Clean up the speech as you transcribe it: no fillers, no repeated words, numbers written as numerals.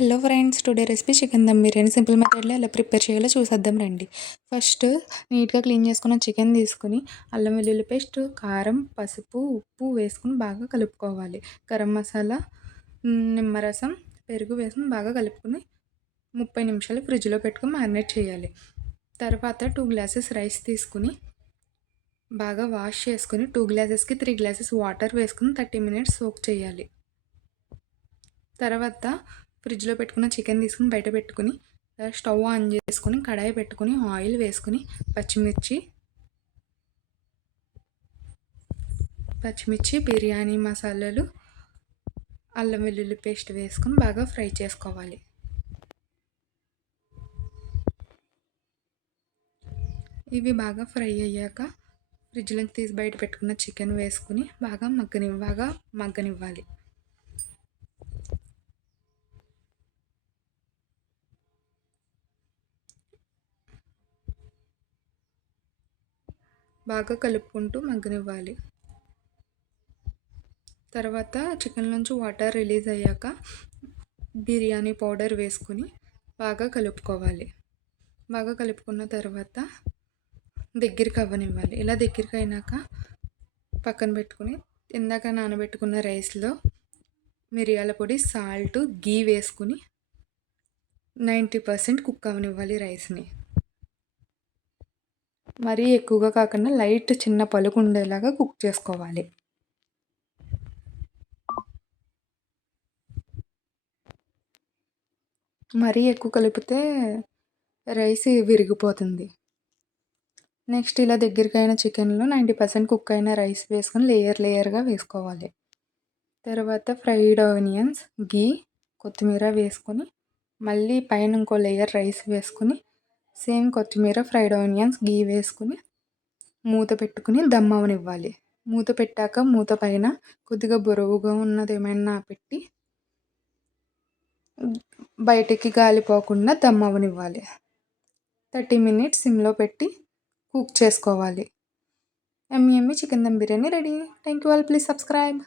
Hello friends, today recipe chicken dum biryani simple మెథడ్లో ఎలా prepare చేయాలో చూసేద్దాం రండి. ఫస్ట్ నీట్గా క్లీన్ చేసుకున్న చికెన్ తీసుకుని అల్లం వెల్లుల్లి పేస్ట్, కారం, పసుపు, ఉప్పు వేసుకుని బాగా కలుపుకోవాలి. గరం మసాలా, నిమ్మరసం, పెరుగు వేసుకుని బాగా కలుపుకొని 30 నిమిషాలు ఫ్రిడ్జ్లో పెట్టుకుని మ్యారినేట్ చేయాలి. తర్వాత 2 గ్లాసెస్ రైస్ తీసుకుని బాగా వాష్ చేసుకుని 2 గ్లాసెస్కి 3 గ్లాసెస్ వాటర్ వేసుకుని 30 మినిట్స్ సోక్ చేయాలి. తర్వాత ఫ్రిడ్జ్లో పెట్టుకున్న చికెన్ తీసుకుని బయట పెట్టుకుని స్టవ్ ఆన్ చేసుకుని కడాయి పెట్టుకుని ఆయిల్ వేసుకుని పచ్చిమిర్చి, బిర్యానీ మసాలాలు, అల్లం వెల్లుల్లి పేస్ట్ వేసుకుని బాగా ఫ్రై చేసుకోవాలి. ఇవి బాగా ఫ్రై అయ్యాక ఫ్రిడ్జ్లోకి తీసి బయట పెట్టుకున్న చికెన్ వేసుకుని బాగా మగ్గనివ్వాలి. బాగా కలుపుకుంటూ మగ్గనివ్వాలి. తర్వాత చికెన్ నుంచి వాటర్ రిలీజ్ అయ్యాక బిర్యానీ పౌడర్ వేసుకుని బాగా కలుపుకోవాలి. బాగా కలుపుకున్న తర్వాత దగ్గరికి అవ్వనివ్వాలి. ఇలా దగ్గరికి అయినాక పక్కన పెట్టుకుని ఇందాక నానబెట్టుకున్న రైస్లో మిరియాల పొడి, సాల్ట్, గీ వేసుకుని 90% కుక్ అవ్వనివ్వాలి రైస్ని. మరీ ఎక్కువగా కాకుండా లైట్ చిన్న పలుకు ఉండేలాగా కుక్ చేసుకోవాలి. మరీ ఎక్కువ కలిపితే రైస్ విరిగిపోతుంది. నెక్స్ట్ ఇలా దగ్గరికి అయిన చికెన్లో 90% కుక్ అయిన రైస్ వేసుకొని లేయర్గా వేసుకోవాలి. తర్వాత ఫ్రైడ్ ఆనియన్స్, గీ, కొత్తిమీర వేసుకొని మళ్ళీ పైన ఇంకో లేయర్ రైస్ వేసుకుని సేమ్ కొత్తిమీర, ఫ్రైడ్ ఆనియన్స్, గీ వేసుకుని మూత పెట్టుకుని దమ్ అవనివ్వాలి. మూత పెట్టాక మూత పైన కొద్దిగా బరువుగా ఉన్నది ఏమైనా పెట్టి బయటికి గాలిపోకుండా దమ్ అవనివ్వాలి. 30 మినిట్స్ సిమ్లో పెట్టి కుక్ చేసుకోవాలి. Yummy chicken dum biryani ready. Thank you all. Please subscribe.